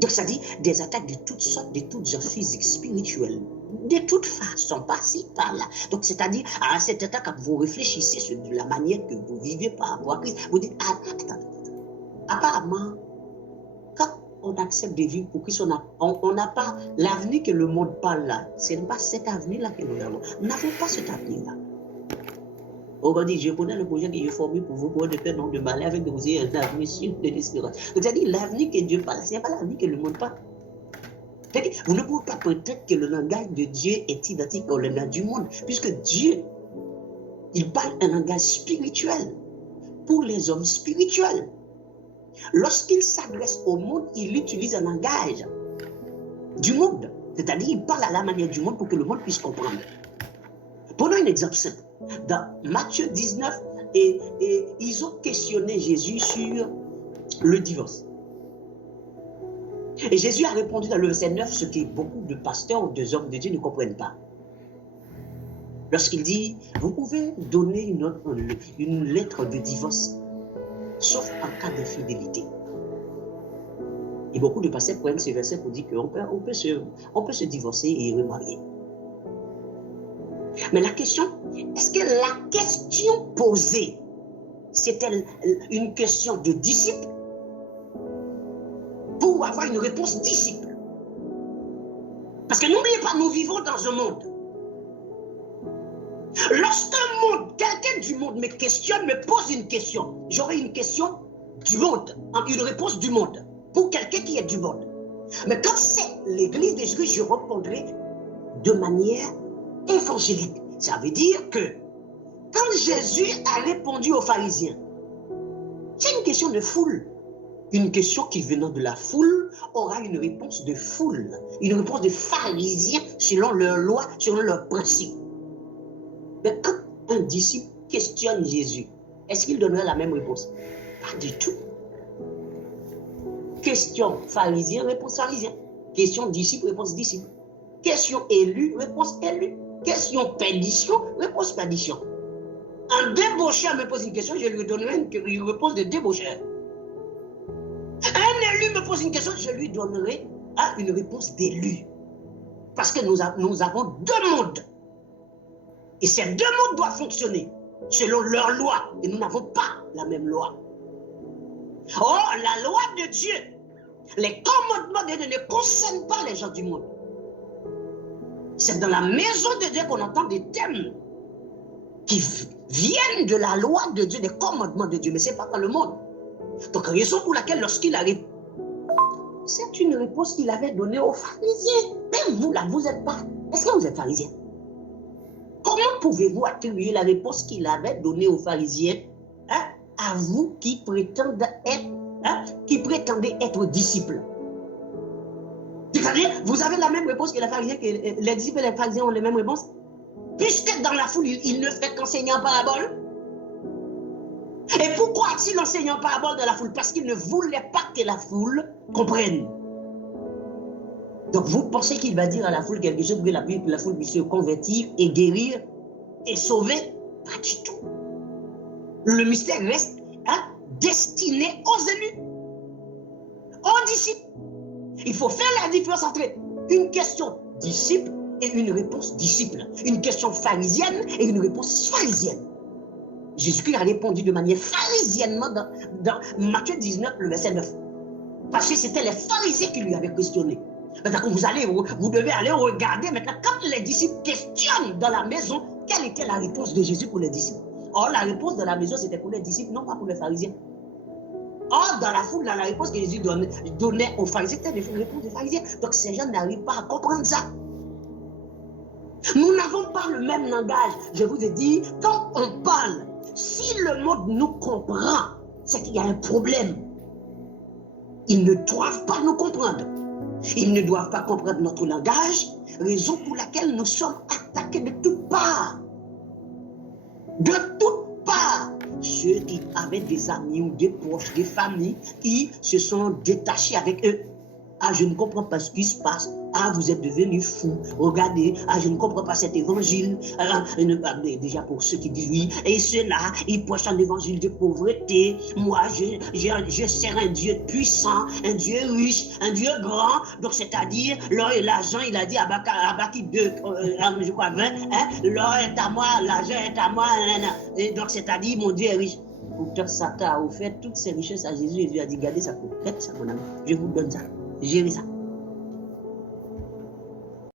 Donc, ça dit des attaques de toutes sortes, de toutes genres physiques, spirituelles, de toute façon, par-ci, par-là. Donc, c'est-à-dire, à cette attaque, quand vous réfléchissez sur la manière que vous vivez par rapport à Christ, vous dites, ah, attends. Apparemment, quand on accepte de vivre pour Christ, on n'a pas l'avenir que le monde parle là. Ce n'est pas cet avenir-là que nous avons. Nous n'avons pas cet avenir-là. On dit, je connais le projet que j'ai formé pour vous, pour ne faire non de malheur, avec vous ayez un avenir sûr de l'espérance. Donc, c'est-à-dire, l'avenir que Dieu parle, ce n'est pas l'avenir que le monde parle. C'est-à-dire, vous ne pouvez pas prétendre que le langage de Dieu est identique au langage du monde, puisque Dieu, il parle un langage spirituel pour les hommes spirituels. Lorsqu'il s'adresse au monde, il utilise un langage du monde. C'est-à-dire, il parle à la manière du monde pour que le monde puisse comprendre. Prenons un exemple simple. Dans Matthieu 19, ils ont questionné Jésus sur le divorce. Et Jésus a répondu dans le verset 9 ce que beaucoup de pasteurs ou de hommes de Dieu ne comprennent pas. Lorsqu'il dit, vous pouvez donner une lettre de divorce, sauf en cas d'infidélité. Et beaucoup de pasteurs prennent ce verset pour dire qu'on peut se divorcer et remarier. Mais la question, est-ce que la question posée, c'était une question de disciple pour avoir une réponse disciple? Parce que n'oubliez pas, nous vivons dans un monde. Lorsqu'un monde, quelqu'un du monde me questionne, me pose une question, j'aurai une question du monde, une réponse du monde, pour quelqu'un qui est du monde. Mais quand c'est l'église de Jésus, je répondrai de manière évangélique. Ça veut dire que quand Jésus a répondu aux pharisiens, c'est une question de foule. Une question qui venant de la foule aura une réponse de foule, une réponse de pharisiens selon leur loi, selon leurs principes. Mais quand un disciple questionne Jésus, est-ce qu'il donnerait la même réponse? Pas du tout. Question pharisien, réponse pharisien. Question disciple, réponse disciple. Question élu, réponse élu. Question perdition, réponse perdition. Un débaucheur me pose une question, je lui donnerai une réponse de débaucheur. Un élu me pose une question, je lui donnerai une réponse d'élu. Parce que nous avons deux mondes. Et ces deux mondes doivent fonctionner selon leur loi. Et nous n'avons pas la même loi. Or, la loi de Dieu, les commandements de Dieu ne concernent pas les gens du monde. C'est dans la maison de Dieu qu'on entend des thèmes qui viennent de la loi de Dieu, des commandements de Dieu, mais ce n'est pas dans le monde. Donc, raison pour laquelle, lorsqu'il arrive, c'est une réponse qu'il avait donnée aux pharisiens. Même vous, là, vous n'êtes pas. Est-ce que vous êtes pharisien? Comment pouvez-vous attribuer la réponse qu'il avait donnée aux pharisiens à vous qui prétendez être disciples? C'est-à-dire, vous avez la même réponse que les pharisiens, que les disciples et les pharisiens ont les mêmes réponses? Puisque dans la foule, il ne fait qu'enseigner en parabole. Et pourquoi a-t-il enseigné en parabole dans la foule? Parce qu'il ne voulait pas que la foule comprenne. Donc vous pensez qu'il va dire à la foule quelque chose pour que la foule puisse se convertir et guérir et sauver? Pas du tout. Le mystère reste destiné aux élus, aux disciples. Il faut faire la différence entre une question disciple et une réponse disciple. Une question pharisienne et une réponse pharisienne. Jésus-Christ a répondu de manière pharisiennement dans Matthieu 19, le verset 9. Parce que c'était les pharisiens qui lui avaient questionné. Maintenant, vous devez aller regarder maintenant, quand les disciples questionnent dans la maison, quelle était la réponse de Jésus pour les disciples? Or, la réponse de la maison, c'était pour les disciples, non pas pour les pharisiens. Or, dans la foule, la réponse que Jésus donnait aux pharisiens, c'était des réponses des pharisiens. Donc, ces gens n'arrivent pas à comprendre ça. Nous n'avons pas le même langage. Je vous ai dit, quand on parle, si le monde nous comprend, c'est qu'il y a un problème. Ils ne doivent pas nous comprendre. Ils ne doivent pas comprendre notre langage, raison pour laquelle nous sommes attaqués de toutes parts. De toutes parts. Ceux qui avaient des amis ou des proches, des familles qui se sont détachés avec eux. Ah, je ne comprends pas ce qui se passe. Ah, vous êtes devenus fous. Regardez, ah, je ne comprends pas cet évangile. Déjà pour ceux qui disent oui, et ceux-là, ils prêchent un évangile de pauvreté. Moi, je sers un Dieu puissant, un Dieu riche, un Dieu grand. Donc, c'est-à-dire, l'argent, il a dit à Baki 2, je crois 20, hein, l'or est à moi, l'argent est à moi. Et donc, c'est-à-dire, mon Dieu est riche. Pourtant, Satan a offert toutes ses richesses à Jésus et lui a dit, gardez ça pour ça, mon ami. Je vous donne ça. Gérez ça.